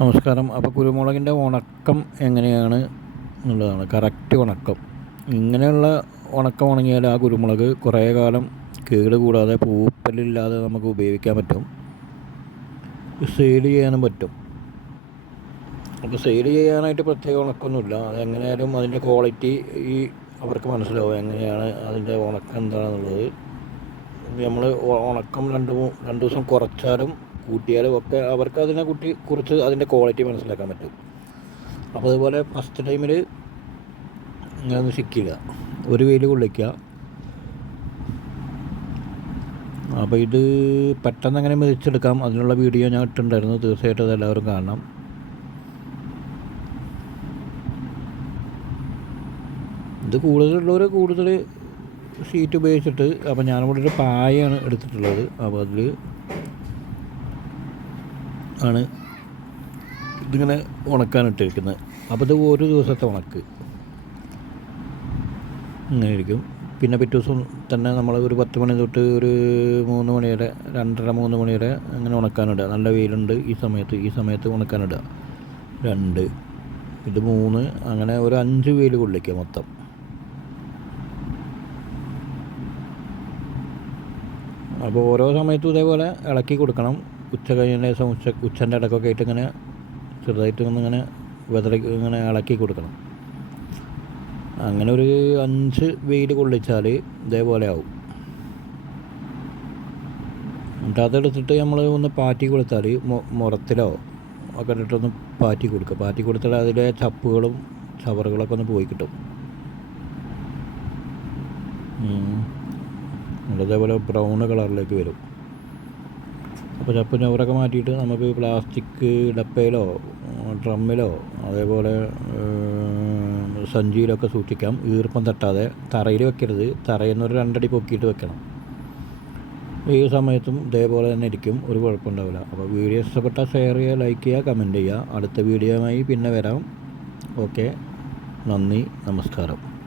നമസ്കാരം. അപ്പോൾ കുരുമുളകിന്റെ ഉണക്കം എങ്ങനെയാണ് എന്നുള്ളതാണ്. കറക്റ്റ് ഉണക്കം. ഇങ്ങനെയുള്ള ഉണക്കം ഉണങ്ങിയാൽ ആ കുരുമുളക് കുറേ കാലം കേട് കൂടാതെ പൂപ്പലില്ലാതെ നമുക്ക് ഉപയോഗിക്കാൻ പറ്റും. സെയിൽ ചെയ്യാനും പറ്റും. അപ്പോൾ സെയിൽ ചെയ്യാനായിട്ട് പ്രത്യേക ഉണക്കമൊന്നുമില്ല അതെങ്ങനെയാലും അതിന്റെ ക്വാളിറ്റി ഈ അവർക്ക് മനസ്സിലാവും എങ്ങനെയാണ് അതിന്റെ ഉണക്കം എന്താണെന്നുള്ളത്. നമ്മൾ ഉണക്കം രണ്ട് രണ്ട് ദിവസം കുറച്ചാലും കൂട്ടിയാലും ഒക്കെ അവർക്ക് അതിനെ കുട്ടി കുറിച്ച് അതിന്റെ ക്വാളിറ്റി മനസ്സിലാക്കാൻ പറ്റും. അപ്പോൾ അതുപോലെ ഫസ്റ്റ് ടൈമിൽ ഇങ്ങനെ ശിക്കില്ല ഒരു വെയിൽ കൊള്ളിക്കുക. അപ്പോൾ ഇത് പെട്ടെന്ന് എങ്ങനെ മെതിച്ചെടുക്കാം അതിനുള്ള വീഡിയോ ഞാൻ ഇട്ടിട്ടുണ്ടായിരുന്നു. തീർച്ചയായിട്ടും അത് എല്ലാവരും കാണണം. ഇത് കൂടുതലുള്ളവർ കൂടുതൽ ഷീറ്റ് ഉപയോഗിച്ചിട്ട് അപ്പോൾ ഞാനിവിടെ ഒരു പായയാണ് എടുത്തിട്ടുള്ളത്. അപ്പോൾ അതിൽ ആണ് ഇതിങ്ങനെ ഉണക്കാനിട്ടിരിക്കുന്നത് അപ്പോൾ ഇത് ഒരു ദിവസത്തെ ഉണക്ക്. ഇങ്ങനെ ഇരിക്കും പിന്നെ പിറ്റേ ദിവസം തന്നെ നമ്മൾ ഒരു പത്ത് മണി തൊട്ട് ഒരു മൂന്ന് മണി വരെ രണ്ടര മൂന്ന് മണി വരെ അങ്ങനെ ഉണക്കാനിടുക നല്ല വെയിലുണ്ട് ഈ സമയത്ത്. ഈ സമയത്ത് ഉണക്കാനിടുക രണ്ട്. ഇത് മൂന്ന്. അങ്ങനെ ഒരു അഞ്ച് വെയിൽ കൊള്ളിക്കുക മൊത്തം. അപ്പോൾ ഓരോ സമയത്തും ഇതേപോലെ ഇളക്കി കൊടുക്കണം. ഉച്ച കഴിഞ്ഞ ദിവസം ഉച്ച ഉച്ചന്റെ ഇടക്കൊക്കെ ആയിട്ട് ഇങ്ങനെ ചെറുതായിട്ട് ഒന്നിങ്ങനെ വെതറി ഇങ്ങനെ ഇളക്കി കൊടുക്കണം. അങ്ങനെ ഒരു അഞ്ച് വെയിൽ കൊള്ളിച്ചാൽ ഇതേപോലെ ആവും. എന്നിട്ട് അതെടുത്തിട്ട് നമ്മൾ ഒന്ന് പാറ്റി കൊടുത്താൽ മുറത്തിലോ ഒക്കെ ഇട്ടിട്ടൊന്ന് പാറ്റി കൊടുക്കുക. പാറ്റി കൊടുത്താൽ അതിലെ ചപ്പുകളും ചവറുകളൊക്കെ ഒന്ന് പോയി കിട്ടും. അതേപോലെ ബ്രൗൺ കളറിലേക്ക് വരും. അപ്പോൾ ചപ്പ് ചവറൊക്കെ മാറ്റിയിട്ട് നമുക്ക് പ്ലാസ്റ്റിക് ഡപ്പയിലോ ഡ്രമ്മിലോ അതേപോലെ സഞ്ചിയിലൊക്കെ സൂക്ഷിക്കാം. ഈർപ്പം തട്ടാതെ തറയിൽ വെക്കരുത്. തറയിൽ ഒരു രണ്ടടി പൊക്കിയിട്ട് വെക്കണം. ഈ സമയത്തും ഇതേപോലെ തന്നെ ഇരിക്കും. ഒരു കുഴപ്പമുണ്ടാവില്ല. അപ്പോൾ വീഡിയോ ഇഷ്ടപ്പെട്ടാൽ ഷെയർ ചെയ്യുക ലൈക്ക് ചെയ്യുക കമന്റ് ചെയ്യുക. അടുത്ത വീഡിയോയുമായി പിന്നെ വരാം. ഓക്കെ നന്ദി. നമസ്കാരം.